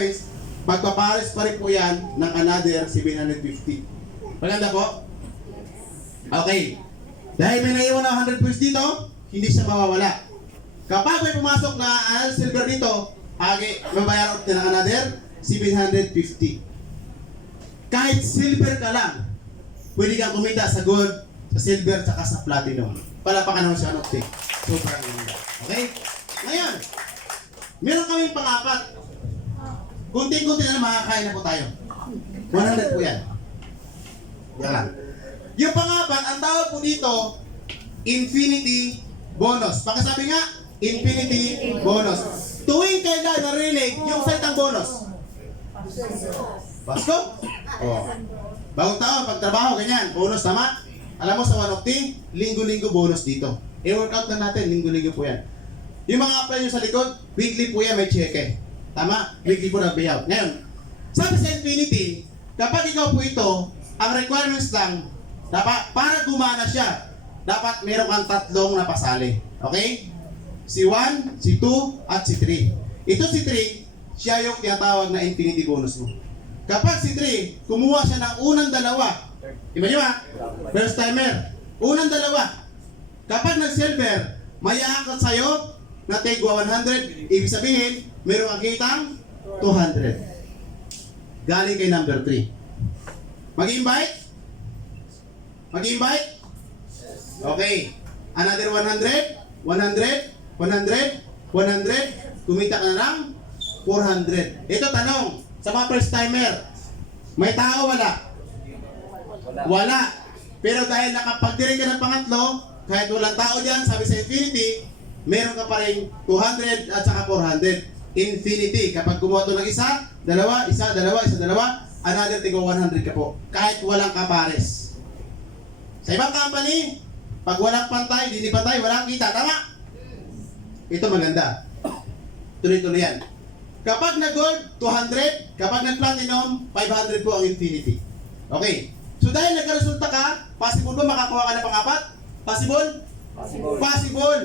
gagawin, magpapares pa rin po yan ng another 750. Maganda po? Okay. Dahil may naiwan na 100 points dito, hindi siya mawawala. Kapag may pumasok na silver dito, mabayaran natin ng another 750. Kahit silver ka lang, pwede kang kumita sa gold, sa silver, saka sa platinum. Palapakan naman siya, Noctic. Super ganda. Okay? Ngayon, meron kaming pang-apat. Kunting-kunti na makakain na po tayo. 100 po yan. Yan lang. Yung pang-apat, ang tawag po dito, infinity bonus. Pakisabi nga, infinity bonus. Tuwing kailan narinig yung salitang bonus? Pasko? Oh. Bagong taon, pagtrabaho, ganyan. Bonus, tama? Alam mo sa One Octane, linggo-linggo bonus dito. I-workout na natin, linggo-linggo po yan. Yung mga apply nyo sa likod, weekly po yan, may cheque. Tama? Weekly po na payout. Ngayon, sabi sa Infinity, kapag ikaw po ito, ang requirements lang, dapat, para gumana siya, dapat meron kang tatlong napasali. Okay? Si 1, si 2, at si 3. Ito si 3, siya yung tinatawag na Infinity bonus mo. Kapag si 3, kumuha siya ng unang dalawa. Iba nyo ha? First timer. Unang dalawa. Kapag nag-silver, may aangkat sa'yo na tigwa 100. Ibig sabihin, meron kang kitang 200. Galing kay number 3. Mag-invite? Mag-invite? Okay. Another 100, 100, 100, 100. Kumita ka na lang 400. Ito tanong, sa mga first timer, may tao wala? Wala. Pero dahil nakapag-direct ka ng pangatlo, kahit walang tao dyan, sabi sa Infinity, meron ka pa rin 200 at saka 400. Infinity. Kapag gumawa ito ng isa, dalawa, another tigo 100 ka po. Kahit walang kapares. Sa ibang company, pag walang pantay, hindi pantay, walang kita. Tama? Ito maganda. Tuloy-tuloy yan. Kapag nag-gold, 200. Kapag nag-platinum, 500 po ang Infinity. Okay. So dahil nagkaresulta ka, possible ba makakuha ka ng pang-apat? Possible? Possible. Possible.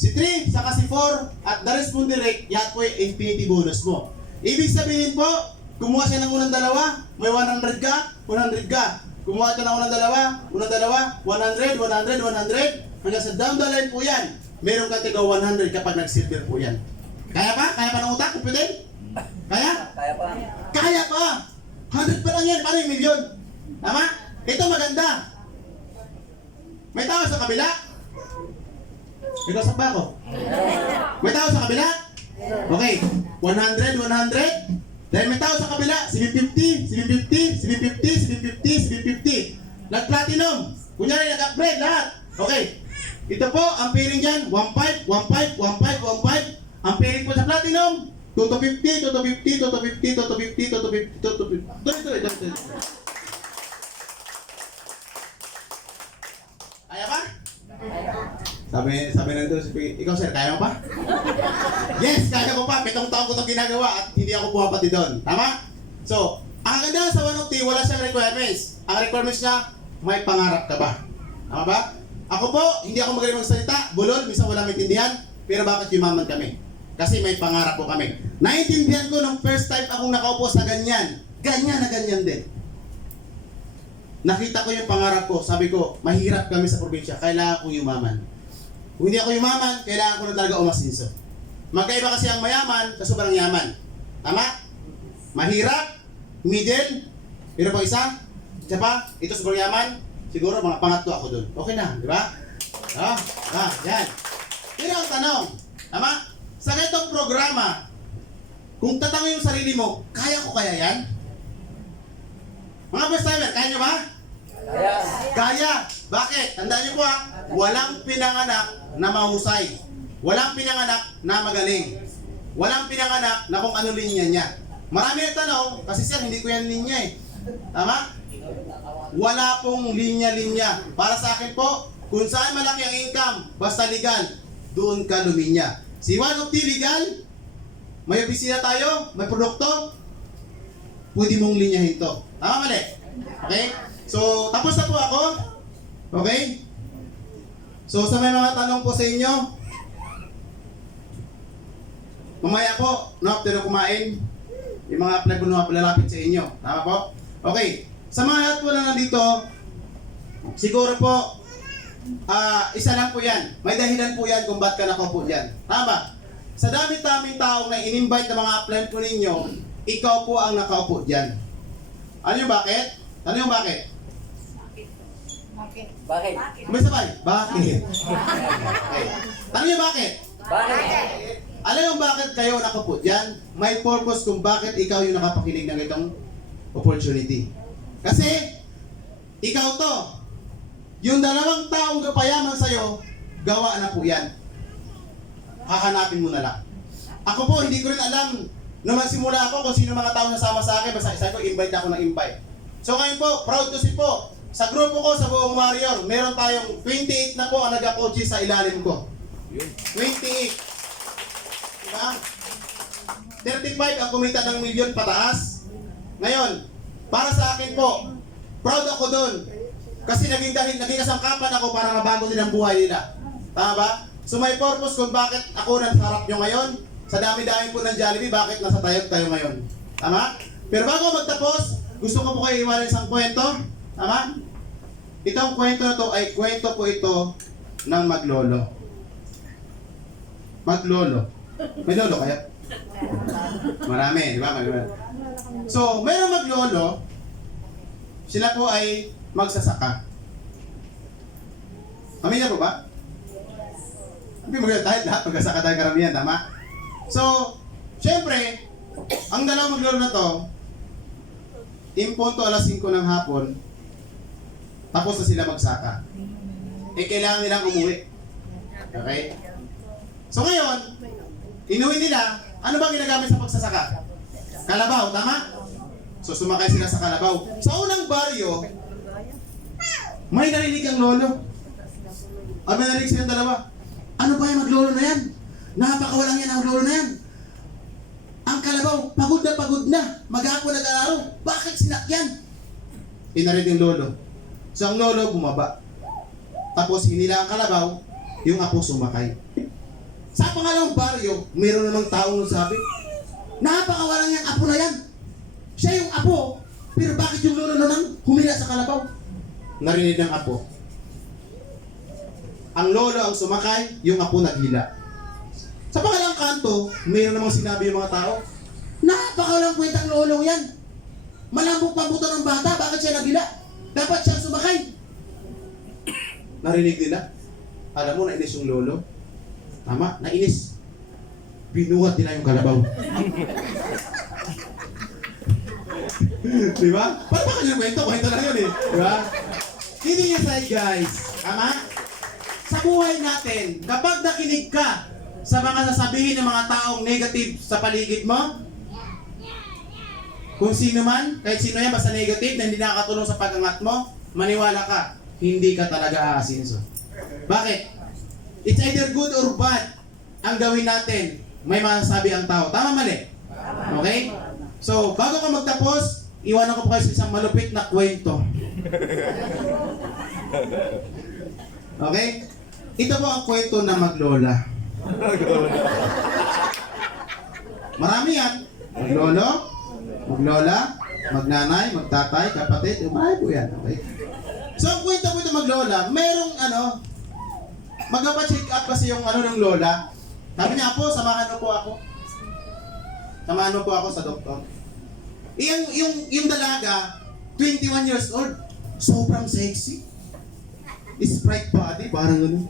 Si 3, saka si 4, at the rest mo direct, yan po yung Infinity bonus mo. Ibig sabihin po, kumuha siya ng unang dalawa, may 100 ka, 100 ka. Kumuha ka ng unang dalawa, 100, 100, 100, hanggang sa down the line po yan. Meron ka tiga 100 kapag nag-silver po yan. Kaya pa? Kaya pa ng utak? Kumpitin? Kaya? Kaya pa. Kaya pa! 100 pa lang yan, paano yung milyon? Tama? Ito maganda. May tao sa kabila? Ikaw sa ba ako? May tao sa kabila? Okay. 100, 100. Dahil may tao sa kabila, 750, 750, 750, 750, 750. Nag-platinum. Kunyari, nag-upgrade lahat. Okay. Ito po, ang pairing dyan, 15, 15, 15, 15. Ang pairing po sa platinum, 2 to 50, 2 to 50, 2 to 50, 2 to 50, 2 to 50, 2 to 50. Tuloy. Kaya ba? Sabi nito, ikaw sir, kaya mo pa? Yes, kaya ko pa. 7 taon ko itong ginagawa at hindi ako bumapati doon. Tama? So, ang ganda sa One Octane, wala siyang requirements. Ang requirements niya, may pangarap ka ba? Tama ba? Ako po, hindi ako magaling magsalita. Bulol, minsan walang maintindihan. Pero bakit yumaman kami? Kasi may pangarap po kami. Naintindihan ko nung first time akong nakaupo sa ganyan. Ganyan na ganyan din. Nakita ko yung pangarap ko. Sabi ko, mahirap kami sa probinsya. Kailangan kong yumaman. Kung hindi ako yumaman, kailangan ko na talaga umasinso. Magkaiba kasi ang mayaman sa sobrang yaman. Tama? Mahirap, middle, pero pag isa pa, ito sobrang yaman, siguro mga pangatlo ako doon. Okay na, di ba? Yan. Pero ang tanong, tama? Sa ganitong programa, kung tatanungin yung sarili mo, kaya ko kaya yan? Mga first timer, kaya nyo ba? Kaya. Kaya. Bakit? Tandaan nyo po ha, walang pinanganak na mahusay. Walang pinanganak na magaling. Walang pinanganak na kung ano linya niya. Marami ang tanong, kasi sir, hindi ko yan linya eh. Tama? Wala pong linya-linya. Para sa akin po, kung saan malaki ang income, basta legal, doon ka luminya. Si One Octane legal, may opisina tayo, may produkto, pwede mong linyahin to. Tama mali? Okay? So, tapos na po ako. Okay? So, sa may mga tanong po sa inyo, Mamaya po, no, after na kumain, yung mga apply po na lalapit sa inyo. Tama po? Okay. Sa mga lahat po na nandito, siguro po, isa lang po yan. May dahilan po yan kung ba't ka nakaupo dyan. Tama ba? Sa dami-daming taong na in-invite na mga apply po ninyo, ikaw po ang nakaupo dyan. Ano yung bakit? Ano yung bakit? Bakit? May sabay? Bakit? Okay. Ano yung bakit? Bakit? Alam yung bakit kayo nakaupo dyan? May purpose kung bakit ikaw yung nakapakinig ng itong opportunity. Kasi, ikaw to. Yung dalawang taong kapayaman sa'yo, gawa na po yan. Hahanapin mo na lang. Ako po, hindi ko rin alam nung magsimula ako kung sino mga taong nasama sa akin. Basta isa ko, invite ako ng invite. So ngayon po, proud to see po, sa grupo ko, sa buong Warrior, meron tayong 28 na po ang nag-coach sa ilalim ko. 28. Diba? 35 ang kumita ng milyon pataas. Ngayon, para sa akin po, proud ako doon. Kasi naging kasangkapan ako para mabago din ang buhay nila. Tama ba? So may purpose kung bakit ako nasa harap nyo ngayon. Sa dami-dami po ng Jollibee, bakit nasa tayo ngayon. Tama? Pero bago magtapos, gusto ko po kayo iwanan isang kwento. Tama? Itong kwento na to ay kwento po ito ng maglolo. Maglolo. May lolo kaya? Marami, di ba? So, mayroong maglolo, sila po ay magsasaka. Kami na po ba? Hindi maganda tayo, lahat magsasaka tayo karamihan, tama? So, syempre, ang dalawang maglolo na to, impunto alas 5 ng hapon, tapos na sila magsaka. Kailangan nilang umuwi. Okay? So ngayon, inuwi nila, ano bang ginagamit sa pagsasaka? Kalabaw, tama? So sumakay sila sa kalabaw. Sa unang baryo, may narinig ang lolo. May narinig silang dalawa. Ano ba yung maglolo na yan? Napakawalang yan ang lolo na yan. Ang kalabaw, pagod na. Mag-ako nag-alaro. Bakit sinakyan? Inarinig yung lolo. So ang lolo bumaba. Tapos hinila ang kalabaw, yung apo sumakay. Sa pangalawang baryo, mayroon namang taong sabi, napakawalang yung apo na yan. Siya yung apo, pero bakit yung lolo naman humila sa kalabaw? Narinig ng apo. Ang lolo ang sumakay, yung apo naghila. Sa pangalawang kanto, mayroon namang sinabi yung mga tao, napakawalang kwentang lolong yan. Malambok pambuto ng bata, bakit siya naghila? Dapat siya sumakay. Narinig nila. Alam mo, nainis yung lolo. Tama, nainis. Binuhat nila yung kalabaw. Diba? Paano ba kanyang kwento? Kwento lang yun eh. Diba? Hindi niya side guys. Tama? Sa buhay natin, kapag nakinig ka sa mga sasabihin ng mga taong negative sa paligid mo, kung sino man, kahit sino yan, basta negative na hindi nakakatulong sa pag-angat mo, maniwala ka, hindi ka talaga aasinso. Bakit? It's either good or bad ang gawin natin. May masasabi ang tao. Tama, mali? Okay? So, bago ka magtapos, iwanan ko po kayo sa isang malupit na kwento. Okay? Ito po ang kwento na maglola. Marami yan. Maglolo, maglola, magnanay, magtatay, kapatid, marami po yan. Okay? So, ang kwento po ito maglola, merong magpa-check up kasi yung ng lola. Sabi niya po, samahan mo po ako. Samahan mo po ako sa doktor. Yung dalaga, 21 years old, sobrang sexy. Sprite body, parang gano'n.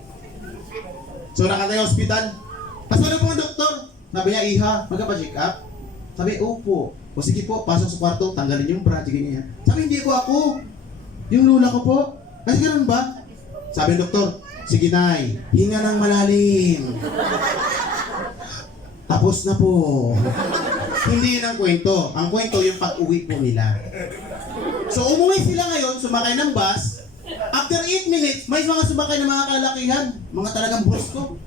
So, nakatay ang hospital. Tapos ano po ang doktor? Sabi niya, Iha, magpa-check up? Sabi, opo. O sige po, pasok sa kwarto, tanggalin yung bra, sige niya. Sabi, hindi po ako. Yung lula ko po. Kasi ganun ba? Sabi ng doktor, sige nay, hinga ng malalim. Tapos na po. Hindi yun ang kwento. Ang kwento yung pag-uwi po nila. So umuwi sila ngayon, sumakay ng bus. After 8 minutes, may mga sumakay ng mga kalakihan. Mga talagang brusko.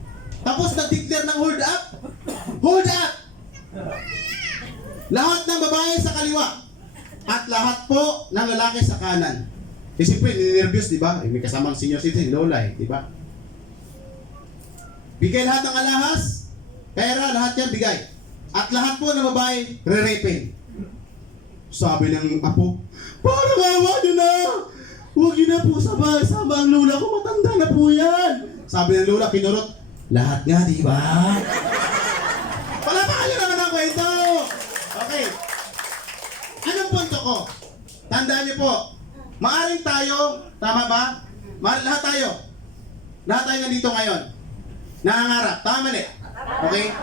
Tapos nag-declare ng hold up. Hold up! Lahat ng babae sa kaliwa. At lahat po ng lalaki sa kanan. Eh siyempre, ninervyos, di ba? May kasamang senior citizen, lola di ba? Bigay lahat ng alahas, pera, lahat yan bigay. At lahat po ng babae, re-rapin. Sabi ng apo, parang awa nyo na! Huwag nyo na po sama ang lula ko, matanda na po yan! Sabi ng lula, kinurot, lahat nga, di ba? Wala pa kayo naman ang kwento! Okay. Anong punto ko? Tandaan niyo po, maaring tayo, tama ba? Lahat tayo nandito ngayon. Nangangarap, tama mali? Okay?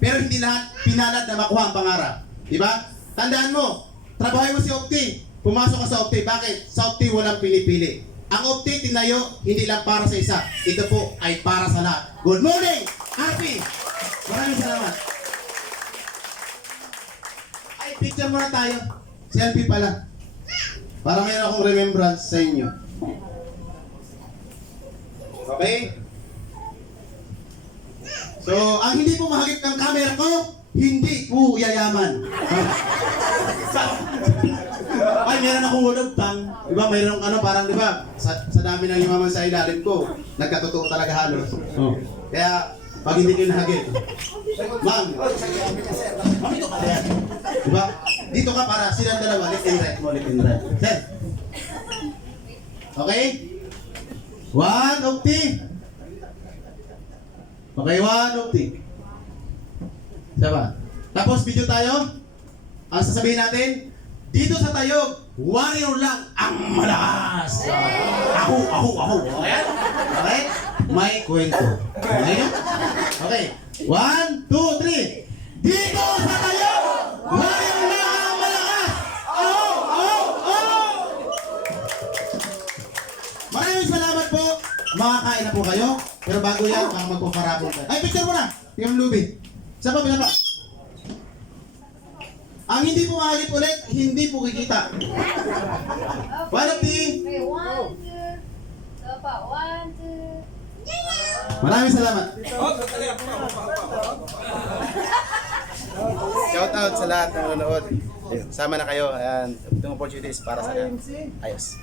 Pero hindi lahat pinalad na makuha ang pangarap. Di ba? Tandaan mo, trabahay mo si Opti. Pumasok ka sa Opti. Bakit? Sa Opti walang pinipili. Ang Opti tinayo, hindi lang para sa isa. Ito po ay para sa lahat. Good morning, RP! Maraming salamat. Ay, picture muna tayo. Selfie pala. Para mayroon akong remembrance sa inyo. Okay? So, ang hindi po mahagip ng camera ko, hindi po yayaman. Ay, meron akong ulog-tang. Diba, mayroong parang, diba, sa dami ng yumaman sa ilalim ko, nagkatotoo talaga halos. Oh. Kaya, pag hindi kayo nahagip, ma'am, dito ka yan. Diba? Dito ka para silang dalawa, left and right mo, left and right. Sir. Okay? 1, Opti. Okay, 1, Opti. Diba? Tapos video tayo. Ang sasabihin natin, dito sa Tayog, warrior lang ang malakas. Ako. Ayan? Okay? May kwento. Okay? Okay. 1, 2, 3. Dito sa Tayog, warrior lang ang malakas. Maraming salamat po. Makakain na po kayo. Pero bago yan, baka magpaparapon ka. Ay, picture mo na. Tingnan mo, Luby. Sapa. Ang hindi po makakit ulit, hindi po kikita. One of the... Okay, 1, 2. Sapa, 1, 2. Maraming salamat. Shout out sa lahat ng nanonood. Sama na kayo. Ayan, itong opportunity is para sa lahat. Ayos.